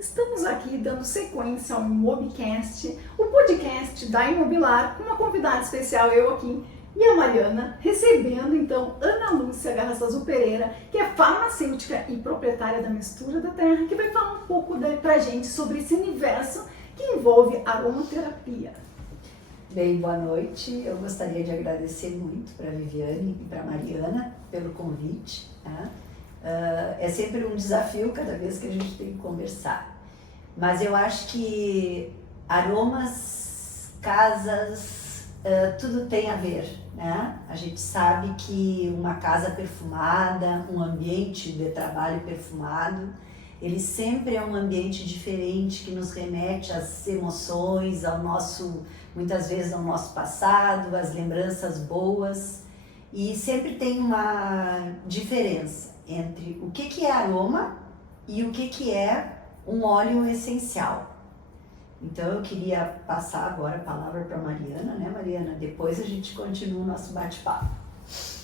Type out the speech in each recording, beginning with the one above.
Estamos aqui dando sequência ao Mobcast, o podcast da Imobilar, com uma convidada especial, eu aqui, e a Mariana, recebendo então Ana Lúcia Garrastazu Pereira, que é farmacêutica e proprietária da Mistura da Terra, que vai falar um pouco pra gente sobre esse universo que envolve aromaterapia. Bem, boa noite. Eu gostaria de agradecer muito para a Viviane e para a Mariana pelo convite. Né? É sempre um desafio cada vez que a gente tem que conversar. Mas eu acho que aromas, casas, tudo tem a ver. Né? A gente sabe que uma casa perfumada, um ambiente de trabalho perfumado, ele sempre é um ambiente diferente que nos remete às emoções, ao nosso, muitas vezes ao nosso passado, às lembranças boas. E sempre tem uma diferença entre o que é aroma e o que é um óleo essencial. Então eu queria passar agora a palavra para a Mariana, né, Mariana? Depois a gente continua o nosso bate-papo.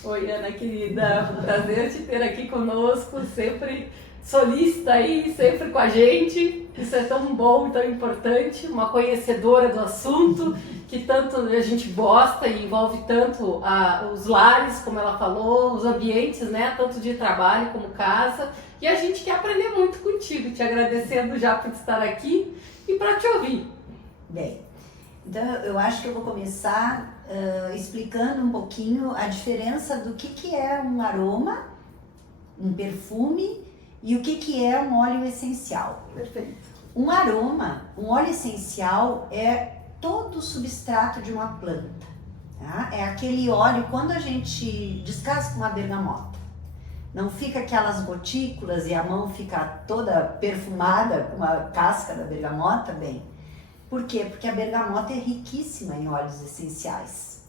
Oi, Ana querida, um prazer te ter aqui conosco, sempre solícita aí, sempre com a gente. Isso é tão bom e tão importante, uma conhecedora do assunto que tanto a gente gosta e envolve tanto os lares, como ela falou, os ambientes, né, tanto de trabalho como casa. E a gente quer aprender muito contigo, te agradecendo já por estar aqui e para te ouvir. Bem, então eu acho que eu vou começar explicando um pouquinho a diferença do que é um aroma, um perfume e o que é um óleo essencial. Perfeito. Um aroma, um óleo essencial é todo o substrato de uma planta. Tá? É aquele óleo, quando a gente descasca uma bergamota, não fica aquelas gotículas e a mão fica toda perfumada com a casca da bergamota, bem. Por quê? Porque a bergamota é riquíssima em óleos essenciais.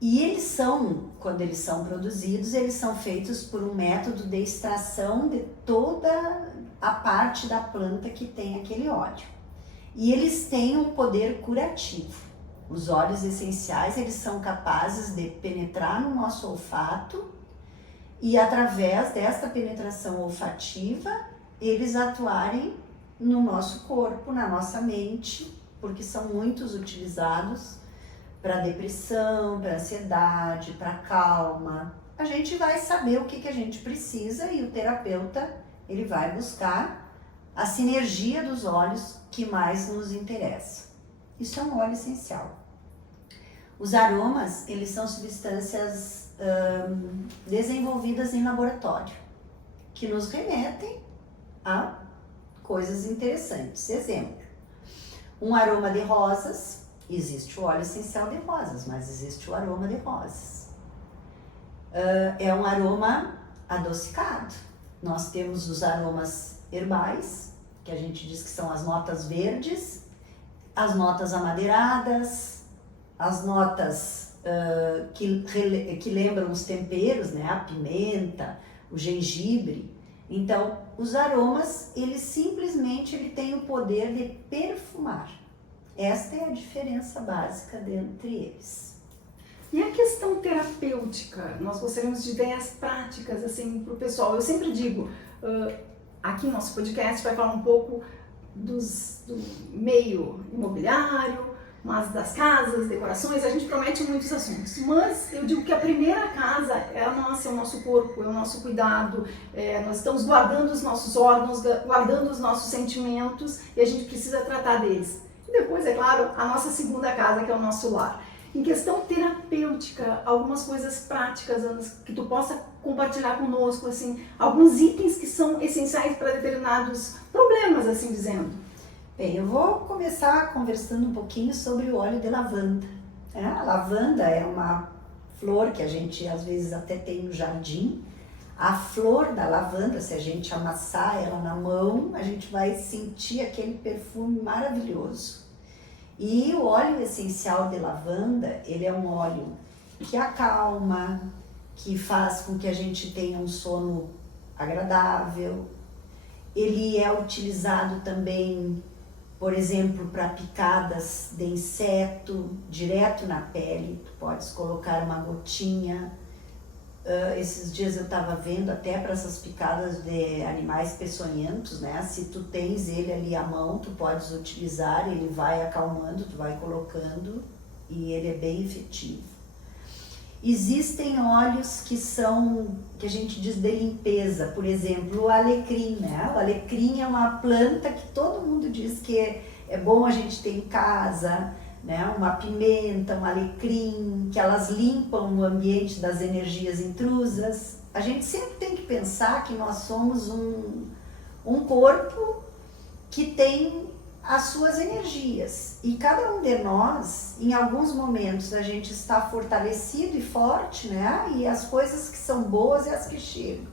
E eles são, quando eles são produzidos, eles são feitos por um método de extração de toda a parte da planta que tem aquele óleo. E eles têm um poder curativo. Os óleos essenciais, eles são capazes de penetrar no nosso olfato e através desta penetração olfativa, eles atuarem no nosso corpo, na nossa mente, porque são muitos utilizados para depressão, para ansiedade, para calma. A gente vai saber o que a gente precisa e o terapeuta, ele vai buscar a sinergia dos óleos que mais nos interessa. Isso é um óleo essencial. Os aromas, eles são substâncias desenvolvidas em laboratório, que nos remetem a coisas interessantes. Exemplo, um aroma de rosas, existe o óleo essencial de rosas, mas existe o aroma de rosas. É um aroma adocicado. Nós temos os aromas herbais, que a gente diz que são as notas verdes, as notas amadeiradas, as notas que lembram os temperos, né? A pimenta, o gengibre. Então, os aromas, eles simplesmente têm o poder de perfumar. Esta é a diferença básica entre eles. E a questão terapêutica? Nós gostaríamos de ideias práticas assim para o pessoal. Eu sempre digo, aqui no nosso podcast vai falar um pouco do meio imobiliário, mas das casas, decorações, a gente promete muitos assuntos. Mas eu digo que a primeira casa é o nosso corpo, é o nosso cuidado. Nós estamos guardando os nossos órgãos, guardando os nossos sentimentos e a gente precisa tratar deles. E depois, é claro, a nossa segunda casa, que é o nosso lar. Em questão terapêutica, algumas coisas práticas, Ana, que tu possa compartilhar conosco, assim, alguns itens que são essenciais para determinados problemas, assim dizendo. Bem, eu vou começar conversando um pouquinho sobre o óleo de lavanda. A lavanda é uma flor que a gente às vezes até tem no jardim. A flor da lavanda, se a gente amassar ela na mão, a gente vai sentir aquele perfume maravilhoso. E o óleo essencial de lavanda, ele é um óleo que acalma, que faz com que a gente tenha um sono agradável. Ele é utilizado também, por exemplo, para picadas de inseto, direto na pele. Tu podes colocar uma gotinha esses dias eu estava vendo até para essas picadas de animais peçonhentos, né? Se tu tens ele ali à mão, tu podes utilizar, ele vai acalmando, tu vai colocando e ele é bem efetivo. Existem óleos que a gente diz de limpeza, por exemplo, o alecrim, né? O alecrim é uma planta que todo mundo diz que é bom a gente ter em casa, né? Uma pimenta, um alecrim, que elas limpam o ambiente das energias intrusas. A gente sempre tem que pensar que nós somos um corpo que tem as suas energias. E cada um de nós, em alguns momentos, a gente está fortalecido e forte, né? E as coisas que são boas é as que chegam.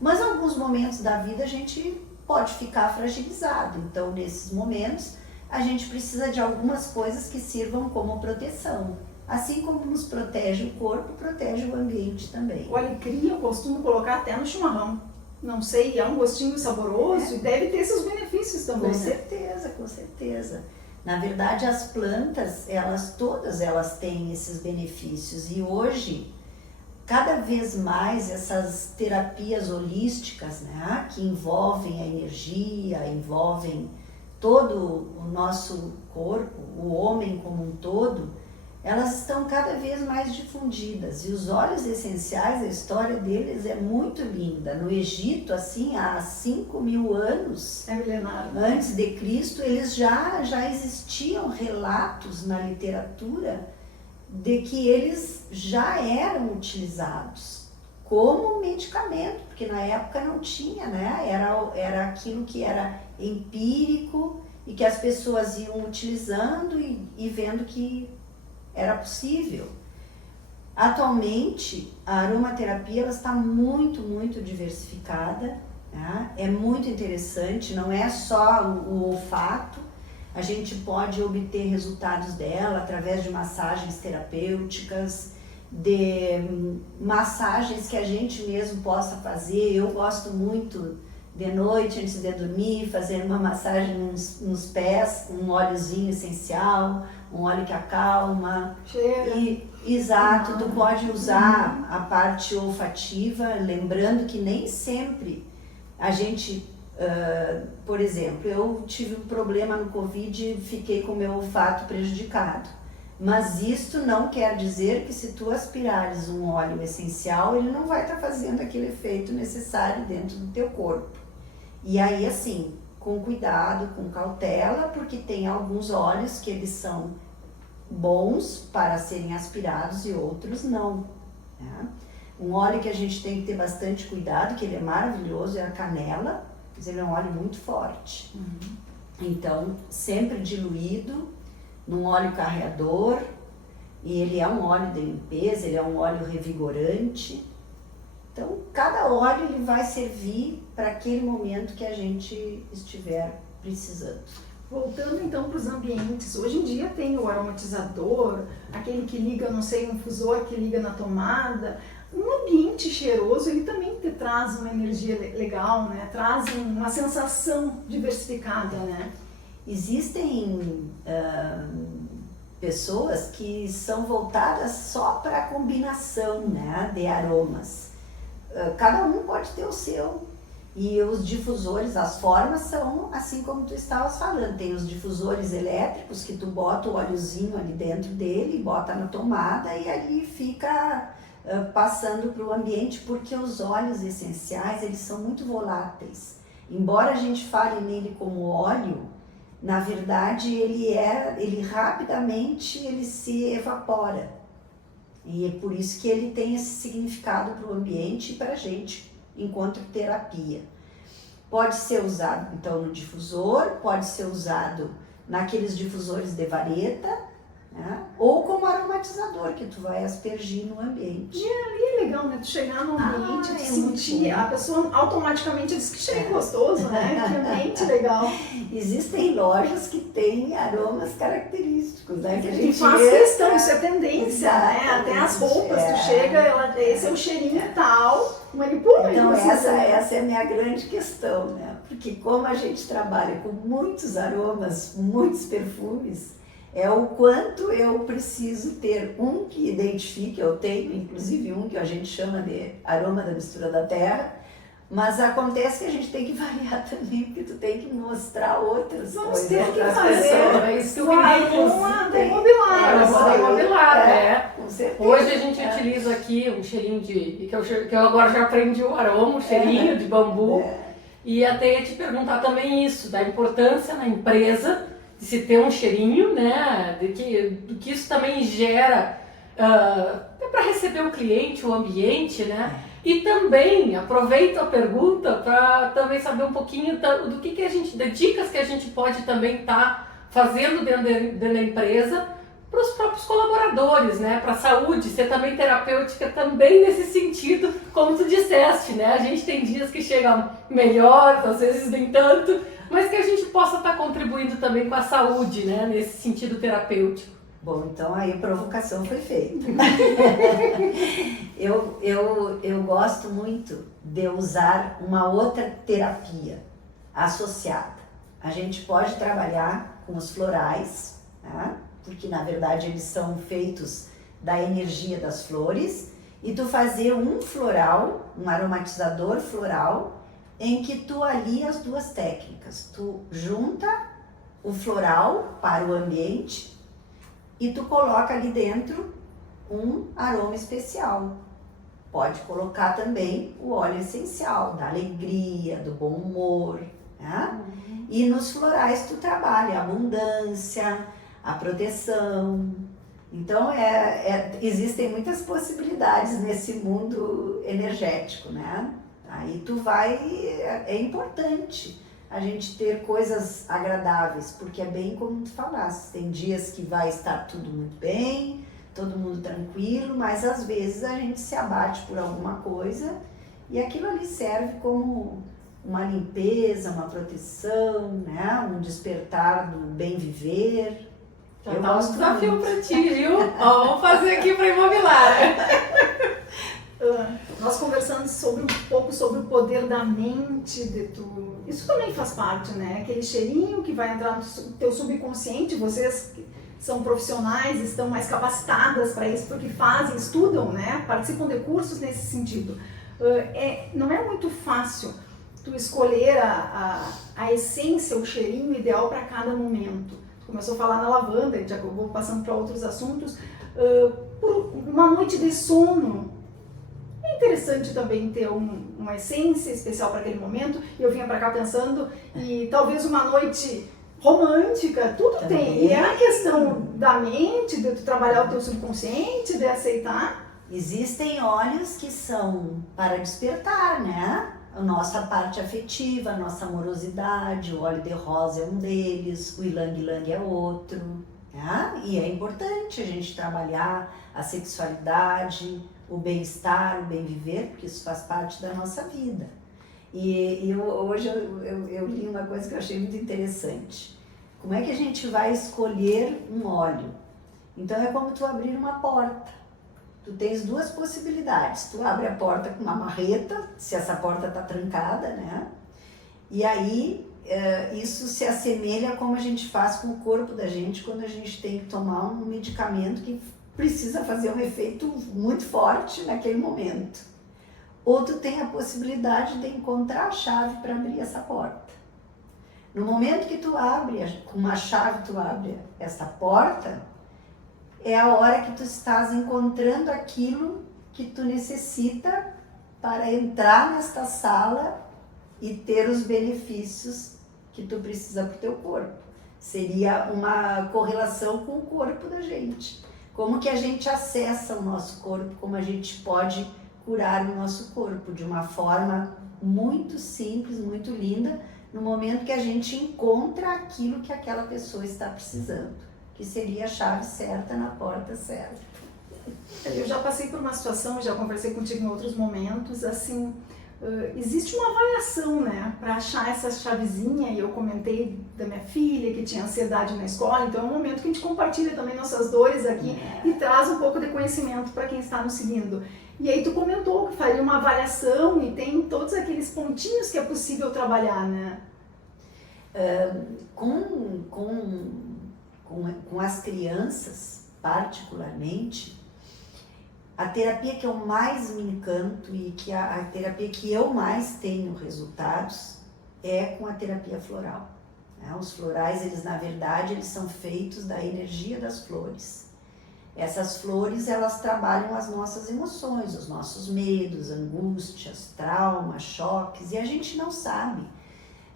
Mas em alguns momentos da vida a gente pode ficar fragilizado. Então, nesses momentos, a gente precisa de algumas coisas que sirvam como proteção. Assim como nos protege o corpo, protege o ambiente também. O alecrim eu costumo colocar até no chimarrão. Não sei, é um gostinho saboroso e deve ter seus benefícios também. Com certeza, com certeza. Na verdade, as plantas, todas elas têm esses benefícios. E hoje, cada vez mais essas terapias holísticas, né, que envolvem a energia, envolvem todo o nosso corpo, o homem como um todo, elas estão cada vez mais difundidas. E os óleos essenciais, a história deles é muito linda. No Egito, assim, há 5.000 anos antes de Cristo, eles já existiam relatos na literatura de que eles já eram utilizados como medicamento, porque na época não tinha, né? Era aquilo que era empírico e que as pessoas iam utilizando e vendo que era possível. Atualmente, a aromaterapia está muito, muito diversificada, né? É muito interessante, não é só o olfato, a gente pode obter resultados dela através de massagens terapêuticas, de massagens que a gente mesmo possa fazer. Eu gosto muito de noite, antes de dormir, fazer uma massagem nos pés, um óleozinho essencial, um óleo que acalma. Cheira. Exato, tu pode usar a parte olfativa, lembrando que nem sempre a gente, por exemplo, eu tive um problema no Covid e fiquei com o meu olfato prejudicado. Mas isto não quer dizer que se tu aspirares um óleo essencial, ele não vai estar fazendo aquele efeito necessário dentro do teu corpo. E aí, assim, com cuidado, com cautela, porque tem alguns óleos que eles são bons para serem aspirados e outros não, né? Um óleo que a gente tem que ter bastante cuidado, que ele é maravilhoso, é a canela, mas ele é um óleo muito forte. Então, sempre diluído num óleo carreador, e ele é um óleo de limpeza, ele é um óleo revigorante. Então, cada óleo ele vai servir para aquele momento que a gente estiver precisando. Voltando então para os ambientes, hoje em dia tem o aromatizador, aquele que liga, não sei, um fusor que liga na tomada. Um ambiente cheiroso, ele também te traz uma energia legal, né? Traz uma sensação diversificada, né? Existem pessoas que são voltadas só para a combinação, né, de aromas. Cada um pode ter o seu. E os difusores, as formas são assim como tu estavas falando. Tem os difusores elétricos que tu bota o óleozinho ali dentro dele, bota na tomada e ali fica passando para o ambiente, porque os óleos essenciais, eles são muito voláteis. Embora a gente fale nele como óleo, na verdade ele rapidamente ele se evapora. E é por isso que ele tem esse significado para o ambiente e para a gente, enquanto terapia. Pode ser usado então no difusor, pode ser usado naqueles difusores de vareta, né? Ou como aromatizador, que tu vai aspergir no ambiente. E ali é legal, né? Tu chegar no ambiente, tu sentir, a pessoa automaticamente diz que cheiro gostoso, né? Que ambiente legal. Existem lojas que têm aromas característicos, né? Que a gente faz questão, isso é tendência, né? Até as roupas, tu chega, esse é o cheirinho tal, manipula. Então essa é a minha grande questão, né? Porque como a gente trabalha com muitos aromas, muitos perfumes, É o quanto eu preciso ter um que identifique, eu tenho inclusive um que a gente chama de aroma da mistura da terra, mas acontece que a gente tem que variar também, porque tu tem que mostrar outras Vamos coisas. ter que outras fazer. pessoas. É isso que eu O queria aroma da Tem. imobiliária. Aroma da imobiliária, É, com certeza. Hoje a gente utiliza aqui um cheirinho que eu agora já aprendi o aroma, um cheirinho de bambu. E até ia te perguntar também isso, da importância na empresa de se ter um cheirinho, né? Do que isso também gera até para receber o cliente, o ambiente, né? E também aproveito a pergunta para também saber um pouquinho do que a gente, de dicas que a gente pode também estar fazendo dentro da empresa para os próprios colaboradores, né? Para a saúde, ser também terapêutica também nesse sentido, como tu disseste, né? A gente tem dias que chega melhor, às vezes nem tanto, mas que a gente possa estar contribuindo também com a saúde, né? Nesse sentido terapêutico. Bom, então aí a provocação foi feita. eu gosto muito de usar uma outra terapia associada. A gente pode trabalhar com os florais, tá? Porque na verdade eles são feitos da energia das flores, e tu fazer um floral, um aromatizador floral, em que tu alia as duas técnicas. Tu junta o floral para o ambiente e tu coloca ali dentro um aroma especial. Pode colocar também o óleo essencial, da alegria, do bom humor, né? E nos florais tu trabalha a abundância, a proteção. Então existem muitas possibilidades nesse mundo energético, né? Aí é importante a gente ter coisas agradáveis, porque é bem como tu falaste, tem dias que vai estar tudo muito bem, todo mundo tranquilo, mas às vezes a gente se abate por alguma coisa e aquilo ali serve como uma limpeza, uma proteção, né? Um despertar do bem viver. Já tá um desafio para ti, viu? Ó, vamos fazer aqui para imobiliária. Nós conversamos um pouco sobre o poder da mente de tu. Isso também faz parte, né? Aquele cheirinho que vai entrar no teu subconsciente. Vocês que são profissionais, estão mais capacitadas para isso, porque fazem, estudam, né? Participam de cursos nesse sentido. Não é muito fácil tu escolher a essência, o cheirinho ideal para cada momento. Tu começou a falar na lavanda, já vou passando para outros assuntos. Por uma noite de sono, é interessante também ter uma essência especial para aquele momento. E eu vinha para cá pensando, e talvez uma noite romântica, tudo também tem. E é a questão da mente, de tu trabalhar o teu subconsciente, de aceitar. Existem óleos que são para despertar, né? A nossa parte afetiva, a nossa amorosidade. O óleo de rosa é um deles, o ylang-ylang é outro, né? E é importante a gente trabalhar a sexualidade, o bem-estar, o bem-viver, porque isso faz parte da nossa vida. E hoje eu li uma coisa que eu achei muito interessante. Como é que a gente vai escolher um óleo? Então é como tu abrir uma porta. Tu tens duas possibilidades. Tu abre a porta com uma marreta, se essa porta está trancada, né? E aí isso se assemelha a como a gente faz com o corpo da gente quando a gente tem que tomar um medicamento que precisa fazer um efeito muito forte naquele momento. Ou tu tem a possibilidade de encontrar a chave para abrir essa porta. No momento que tu abre, com uma chave tu abre essa porta, é a hora que tu estás encontrando aquilo que tu necessita para entrar nesta sala e ter os benefícios que tu precisa para o teu corpo. Seria uma correlação com o corpo da gente. Como que a gente acessa o nosso corpo, como a gente pode curar o nosso corpo de uma forma muito simples, muito linda, no momento que a gente encontra aquilo que aquela pessoa está precisando, que seria a chave certa na porta certa. Eu já passei por uma situação, já conversei contigo em outros momentos, assim, existe uma avaliação, né, para achar essa chavezinha, e eu comentei da minha filha que tinha ansiedade na escola, então é um momento que a gente compartilha também nossas dores aqui e traz um pouco de conhecimento para quem está nos seguindo. E aí tu comentou que faria uma avaliação e tem todos aqueles pontinhos que é possível trabalhar, né? Com com as crianças, particularmente, a terapia que eu mais me encanto e que a terapia que eu mais tenho resultados é com a terapia floral. Os florais, eles na verdade, eles são feitos da energia das flores. Essas flores, elas trabalham as nossas emoções, os nossos medos, angústias, traumas, choques, e a gente não sabe,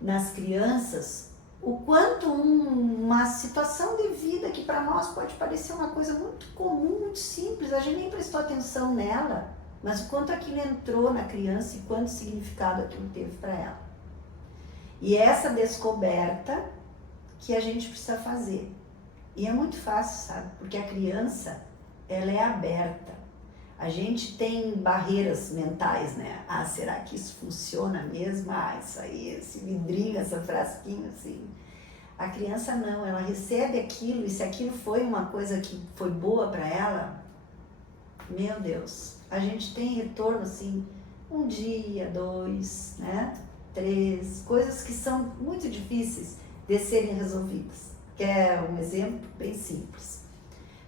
nas crianças, o quanto uma situação de vida que para nós pode parecer uma coisa muito comum, muito simples, a gente nem prestou atenção nela, mas o quanto aquilo entrou na criança e quanto significado aquilo teve para ela. E essa descoberta que a gente precisa fazer. E é muito fácil, sabe? Porque a criança, ela é aberta. A gente tem barreiras mentais, né? Ah, será que isso funciona mesmo? Ah, isso aí, esse vidrinho, essa frasquinha, assim. A criança não, ela recebe aquilo, e se aquilo foi uma coisa que foi boa para ela, meu Deus, a gente tem retorno, assim, 1 dia, 2, né? 3, coisas que são muito difíceis de serem resolvidas. Quer um exemplo bem simples?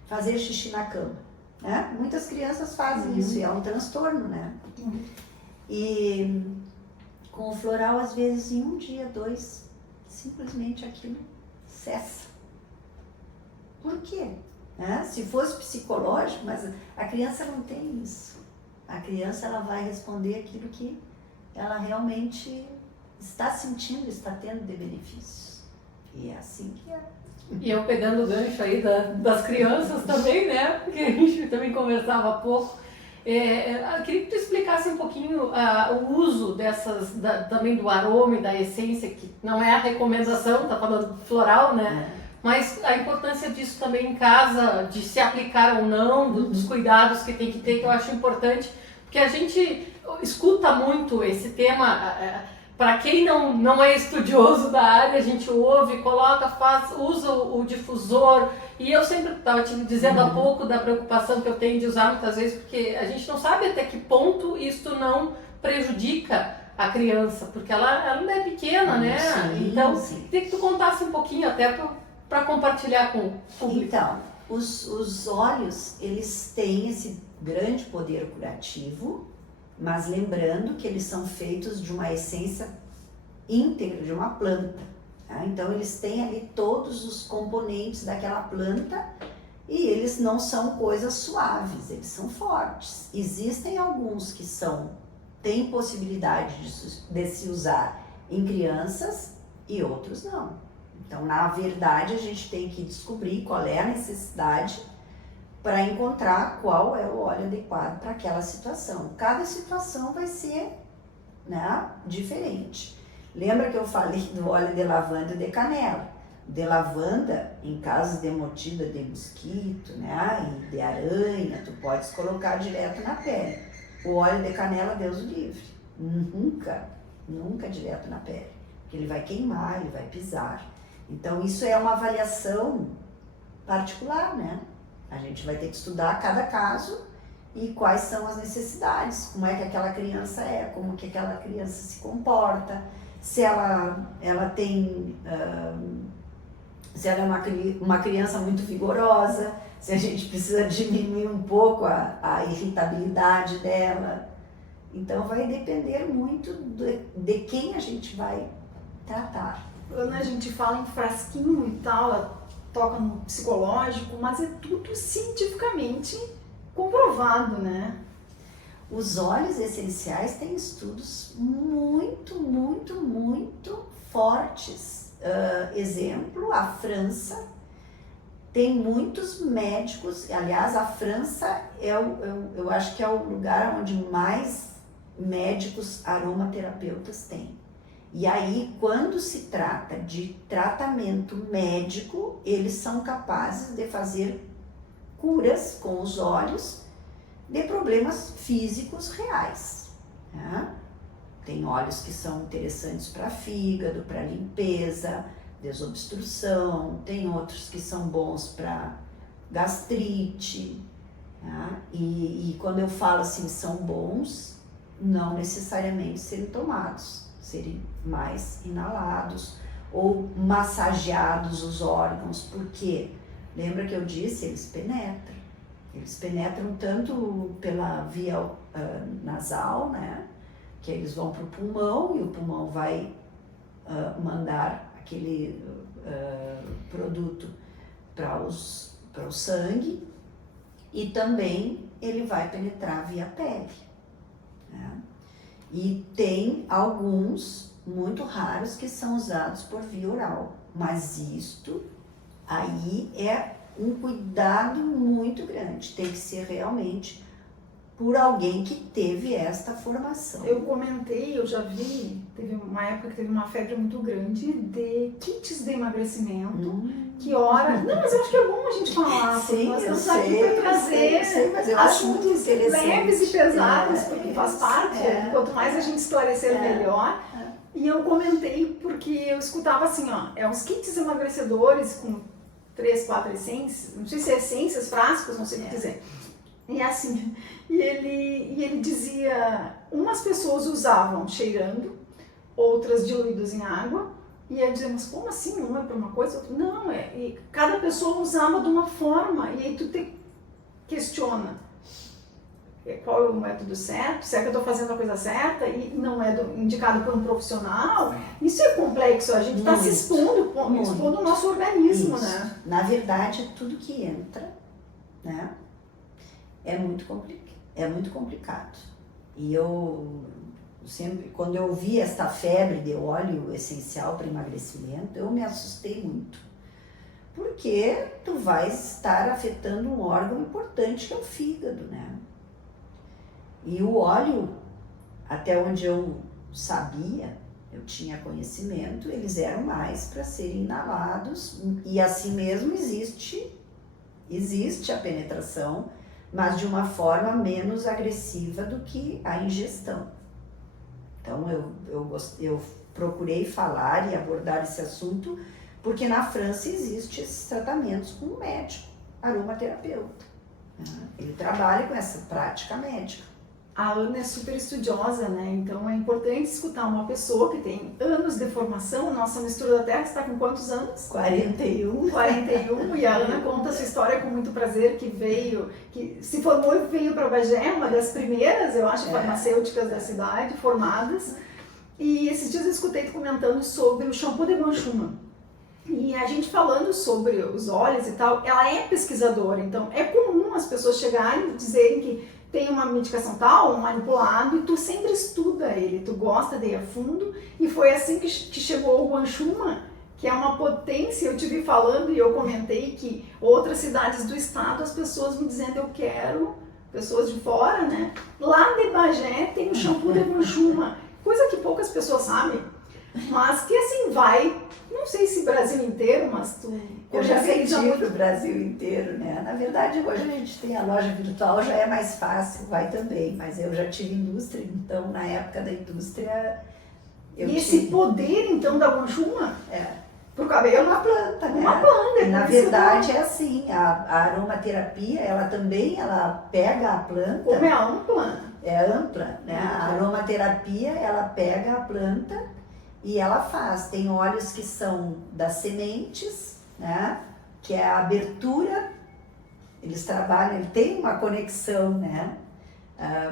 Fazer xixi na cama, né? Muitas crianças fazem isso e é um transtorno, né? E com o floral, às vezes, em 1 dia, 2, simplesmente aquilo cessa. Por quê? Se fosse psicológico, mas a criança não tem isso. A criança, ela vai responder aquilo que ela realmente está sentindo, está tendo de benefícios. E é assim que é. E eu pegando o gancho aí das crianças também, né? Porque a gente também conversava há pouco. Eu queria que tu explicasse um pouquinho o uso dessas, também do aroma e da essência, que não é a recomendação, tá falando floral, né? Mas a importância disso também em casa, de se aplicar ou não, dos cuidados que tem que ter, que eu acho importante, porque a gente escuta muito esse tema. Para quem não é estudioso da área, a gente ouve, coloca, usa o difusor. E eu sempre estava te dizendo há pouco da preocupação que eu tenho de usar muitas vezes, porque a gente não sabe até que ponto isto não prejudica a criança, porque ela ainda é pequena, né? Sim, então, sim. queria que tu contasse um pouquinho até para compartilhar com o público. Então, os óleos, eles têm esse grande poder curativo, mas lembrando que eles são feitos de uma essência íntegra, de uma planta. Tá? Então, eles têm ali todos os componentes daquela planta e eles não são coisas suaves, eles são fortes. Existem alguns que têm possibilidade de se usar em crianças e outros não. Então, na verdade, a gente tem que descobrir qual é a necessidade para encontrar qual é o óleo adequado para aquela situação. Cada situação vai ser, né, diferente. Lembra que eu falei do óleo de lavanda e de canela? De lavanda, em casos de mordida de mosquito, né, e de aranha, tu podes colocar direto na pele. O óleo de canela, Deus o livre. Nunca direto na pele. Porque ele vai queimar, ele vai pisar. Então, isso é uma avaliação particular, né? A gente vai ter que estudar cada caso e quais são as necessidades, como é que aquela criança é, como que aquela criança se comporta, se ela tem, se ela é uma criança muito vigorosa, se a gente precisa diminuir um pouco a irritabilidade dela. Então vai depender muito de quem a gente vai tratar. Quando a gente fala em frasquinho e tal, toca no psicológico, mas é tudo cientificamente comprovado, né? Os óleos essenciais têm estudos muito fortes. Exemplo, a França tem muitos médicos, aliás, a França eu acho que é o lugar onde mais médicos aromaterapeutas tem. E aí, quando se trata de tratamento médico, eles são capazes de fazer curas com os óleos de problemas físicos reais. Né? Tem óleos que são interessantes para fígado, para limpeza, desobstrução, tem outros que são bons para gastrite. Né? E quando eu falo assim, são bons, não necessariamente serem tomados, serem mais inalados ou massageados os órgãos, porque, lembra que eu disse, eles penetram tanto pela via nasal, né, que eles vão para o pulmão e o pulmão vai mandar aquele produto para o sangue, e também ele vai penetrar via pele, né? E tem alguns muito raros que são usados por via oral, mas isto aí é um cuidado muito grande, tem que ser realmente por alguém que teve esta formação. Eu comentei, eu já vi, teve uma época que teve uma febre muito grande de kits de emagrecimento, que ora... Não, mas eu acho que é bom a gente falar, porque Sim, nós eu estamos aqui sei, para trazer mas eu acho muito assuntos interessante. leves e pesados, porque faz parte, quanto mais a gente esclarecer, melhor. E eu comentei porque eu escutava assim, ó, uns kits emagrecedores com 3, 4 essências, não sei se é essências, frascos, não sei o que dizer. E assim, e ele dizia, umas pessoas usavam cheirando, outras diluídas em água, e aí dizia, mas como assim, uma é para uma coisa, outra não, e cada pessoa usava de uma forma, e aí tu te questiona qual é o método certo, se é que eu estou fazendo a coisa certa e não é indicado por um profissional. Isso é complexo, a gente está se expondo o nosso organismo, isso, né? Na verdade, tudo que entra, né, é muito complicado. E eu sempre, quando eu vi esta febre de óleo essencial para emagrecimento, eu me assustei muito. Porque tu vai estar afetando um órgão importante que é o fígado, né? E o óleo, até onde eu sabia, eu tinha conhecimento, eles eram mais para serem inalados, e assim mesmo existe a penetração, mas de uma forma menos agressiva do que a ingestão. Então eu procurei falar e abordar esse assunto, porque na França existem esses tratamentos com um médico, aromaterapeuta. Ele trabalha com essa prática médica. A Ana é super estudiosa, né? Então é importante escutar uma pessoa que tem anos de formação. Nossa Mistura da Terra está com quantos anos? 41. 41, e a Ana conta a sua história com muito prazer, que se formou e veio para Bagé, uma das primeiras, eu acho, farmacêuticas da cidade, formadas. E esses dias eu escutei tu comentando sobre o shampoo de Guanchuma. E a gente falando sobre os óleos e tal, ela é pesquisadora, então é comum as pessoas chegarem e dizerem que tem uma medicação tal, um manipulado, e tu sempre estuda ele, tu gosta de ir a fundo, e foi assim que chegou o Guanchuma, que é uma potência. Eu te vi falando e eu comentei que outras cidades do estado, as pessoas me dizendo eu quero, pessoas de fora, né? Lá de Bagé tem o shampoo de Guanchuma, coisa que poucas pessoas sabem, mas que assim vai, não sei se Brasil inteiro, mas eu já vendi para o Brasil inteiro, né? Na verdade, hoje a gente tem a loja virtual, já é mais fácil, vai também, mas eu já tive indústria, então na época da indústria esse poder então da Guanchuma pro cabelo é uma planta, né? Uma planta. Na verdade é assim, a aromaterapia, ela pega a planta. Como é ampla? É ampla, né? A aromaterapia, ela pega a planta e ela tem óleos que são das sementes, né? Que é a abertura, eles trabalham, ele tem uma conexão, né?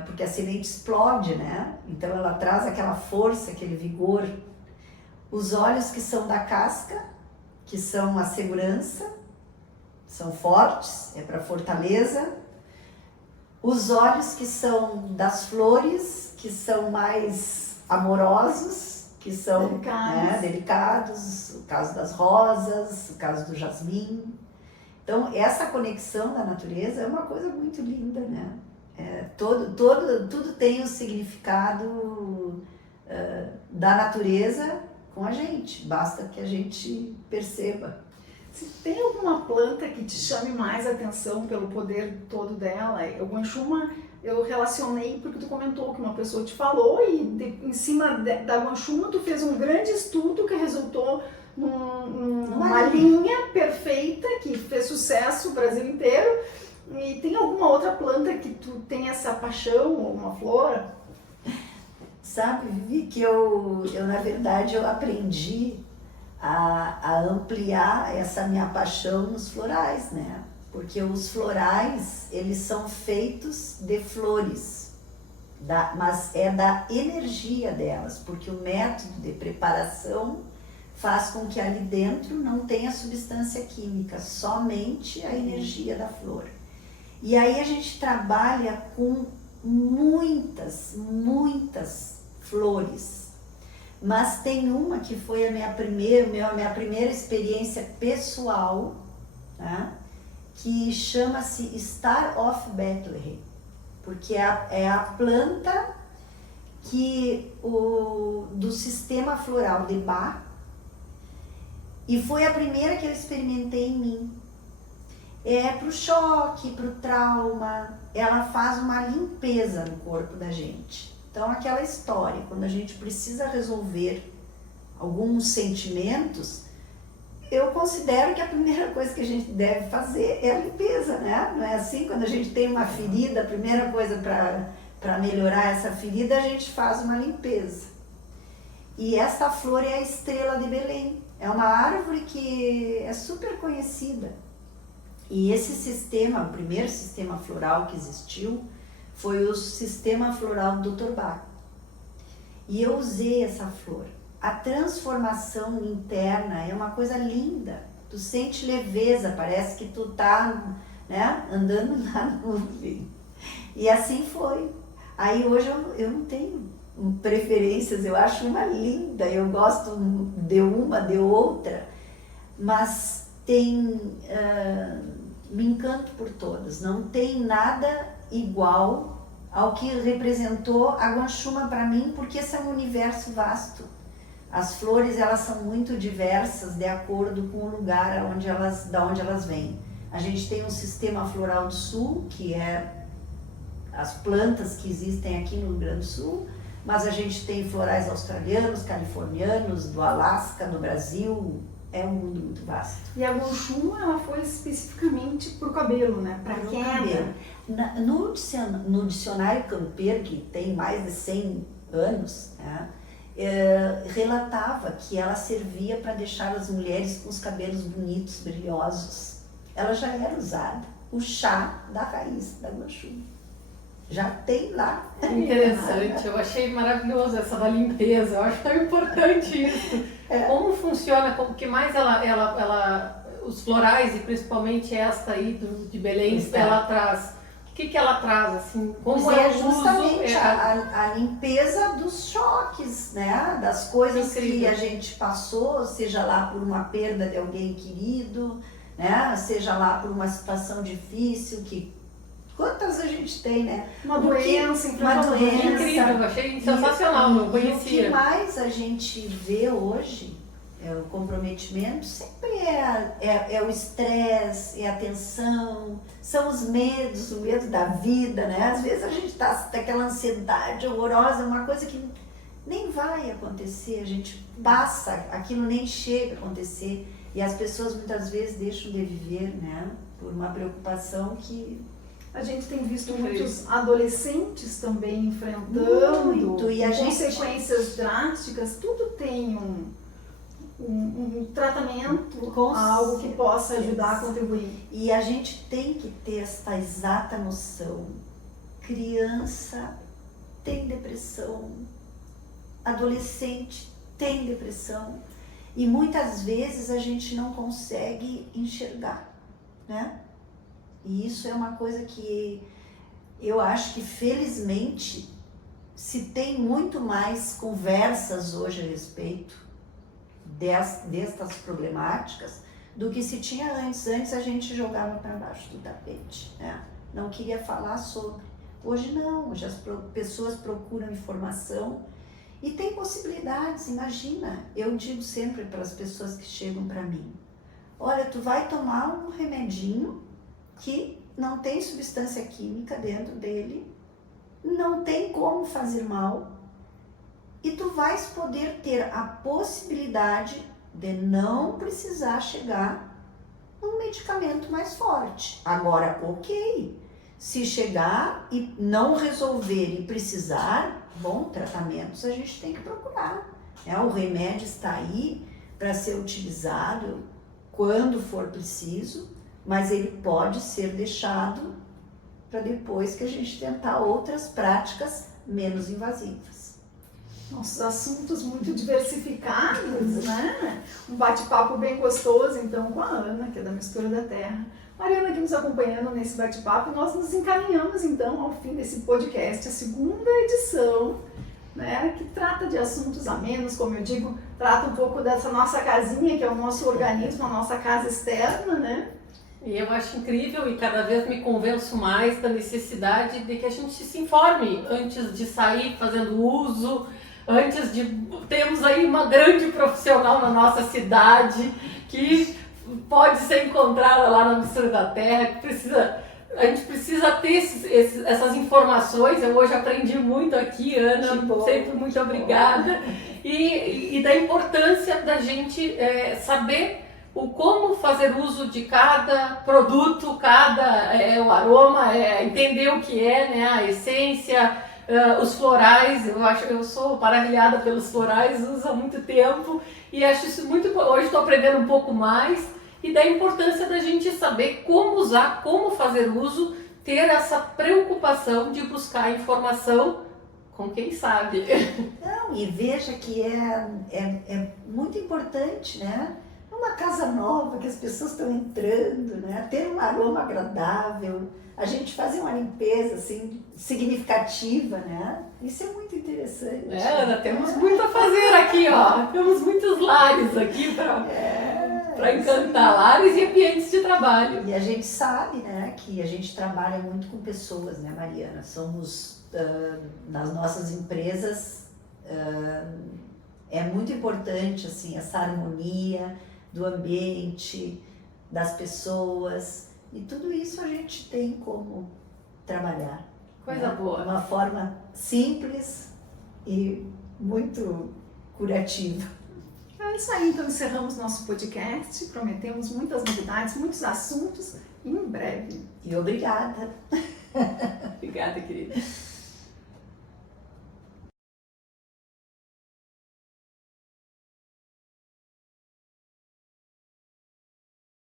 Porque a semente explode, né? Então ela traz aquela força, aquele vigor. Os óleos que são da casca, que são a segurança, são fortes, é para fortaleza. Os óleos que são das flores, que são mais amorosos, que são delicados, o caso das rosas, o caso do jasmim. Então, essa conexão da natureza é uma coisa muito linda, né? Tudo tem o significado da natureza com a gente, basta que a gente perceba. Se tem alguma planta que te chame mais atenção pelo poder todo dela, o Guanchuma eu relacionei porque tu comentou que uma pessoa te falou e em cima da Guanchuma tu fez um grande estudo que resultou numa linha perfeita que fez sucesso no Brasil inteiro. E tem alguma outra planta que tu tem essa paixão ou uma flor? Sabe, Vivi, que eu na verdade eu aprendi a ampliar essa minha paixão nos florais, né? Porque os florais, eles são feitos de flores, mas é da energia delas, porque o método de preparação faz com que ali dentro não tenha substância química, somente a energia da flor. E aí a gente trabalha com muitas flores, mas tem uma que foi a minha primeira experiência pessoal, tá? Que chama-se Star of Bethlehem, porque é a planta do sistema floral de Bach, e foi a primeira que eu experimentei em mim. É pro choque, pro trauma, ela faz uma limpeza no corpo da gente. Então aquela história, quando a gente precisa resolver alguns sentimentos, eu considero que a primeira coisa que a gente deve fazer é a limpeza, né? Não é assim? Quando a gente tem uma ferida, a primeira coisa para melhorar essa ferida, a gente faz uma limpeza. E essa flor é a estrela de Belém. É uma árvore que é super conhecida. E esse sistema, o primeiro sistema floral que existiu, foi o sistema floral do Dr. Bach. E eu usei essa flor. A transformação interna é uma coisa linda. Tu sente leveza, parece que tu tá, né, andando na nuvem. E assim foi. Aí hoje eu não tenho preferências, eu acho uma linda, eu gosto de uma, de outra, mas me encanto por todas. Não tem nada igual ao que representou a guanchuma para mim, porque esse é um universo vasto. As flores, elas são muito diversas de acordo com o lugar da onde elas vêm. A gente tem um sistema floral do sul, que é as plantas que existem aqui no Rio Grande do Sul, mas a gente tem florais australianos, californianos, do Alasca, do Brasil. É um mundo muito vasto. E a guanchuma, ela foi especificamente para o cabelo, né? Para queda. No dicionário campeiro, que tem mais de 100 anos, né, relatava que ela servia para deixar as mulheres com os cabelos bonitos, brilhosos. Ela já era usada. O chá da raiz da guanchuma. Já tem lá. Interessante, eu achei maravilhoso essa da limpeza, eu acho tão importante isso. Como funciona, como que mais os florais, e principalmente esta aí de Belém, ela traz, o que ela traz, assim, como é justamente a limpeza dos choques, né, das coisas que a gente passou, seja lá por uma perda de alguém querido, né, seja lá por uma situação difícil que quantas a gente tem, né? Uma doença. Incrível, eu achei sensacional, não conhecia. O que mais a gente vê hoje, o comprometimento, sempre é o estresse, é a tensão, são os medos, o medo da vida, né? Às vezes a gente tá aquela ansiedade horrorosa, uma coisa que nem vai acontecer, a gente passa, aquilo nem chega a acontecer, e as pessoas muitas vezes deixam de viver, né? Por uma preocupação que... A gente tem visto muitos adolescentes também enfrentando e a consequências drásticas. Tudo tem um tratamento, algo que possa ajudar a contribuir. E a gente tem que ter essa exata noção. Criança tem depressão, adolescente tem depressão, e muitas vezes a gente não consegue enxergar, né? E isso é uma coisa que eu acho que, felizmente, se tem muito mais conversas hoje a respeito destas problemáticas do que se tinha antes. Antes a gente jogava para baixo do tapete, né? Não queria falar sobre. Hoje não, hoje as pessoas procuram informação e tem possibilidades. Imagina, eu digo sempre para as pessoas que chegam para mim, olha, tu vai tomar um remedinho que não tem substância química dentro dele, não tem como fazer mal, e tu vais poder ter a possibilidade de não precisar chegar num medicamento mais forte. Agora, ok, se chegar e não resolver e precisar, bom, tratamentos a gente tem que procurar. O remédio está aí, para ser utilizado quando for preciso, mas ele pode ser deixado para depois que a gente tentar outras práticas menos invasivas. Nossos assuntos muito diversificados, né? Um bate-papo bem gostoso, então, com a Ana, que é da Mistura da Terra. Mariana aqui nos acompanhando nesse bate-papo, nós nos encaminhamos, então, ao fim desse podcast, a segunda edição, né? Que trata de assuntos amenos, como eu digo, trata um pouco dessa nossa casinha, que é o nosso organismo, a nossa casa externa, né? E eu acho incrível e cada vez me convenço mais da necessidade de que a gente se informe antes de sair fazendo uso, antes de termos aí uma grande profissional na nossa cidade que pode ser encontrada lá na Mistura da Terra, que a gente precisa ter essas informações. Eu hoje aprendi muito aqui, Ana, sempre muito obrigada. E da importância da gente saber o como fazer uso de cada produto, o aroma, entender o que é, né, a essência, os florais. Eu sou maravilhada pelos florais, uso há muito tempo e acho isso muito. Hoje estou aprendendo um pouco mais e da importância da gente saber como usar, como fazer uso, ter essa preocupação de buscar informação com quem sabe. Não, e veja que é muito importante, né? Uma casa nova que as pessoas estão entrando, né? Ter um aroma agradável, a gente fazer uma limpeza assim significativa, né? Isso é muito interessante. Ana, temos muito a fazer aqui, ó. Temos muitos lares aqui para encantar, lares e ambientes de trabalho. E a gente sabe, né, que a gente trabalha muito com pessoas, né, Mariana? Somos nas nossas empresas é muito importante assim essa harmonia do ambiente, das pessoas, e tudo isso a gente tem como trabalhar. Coisa boa. De uma forma simples e muito curativa. É isso aí, então encerramos nosso podcast, prometemos muitas novidades, muitos assuntos, e em breve. E obrigada. Obrigada, querida.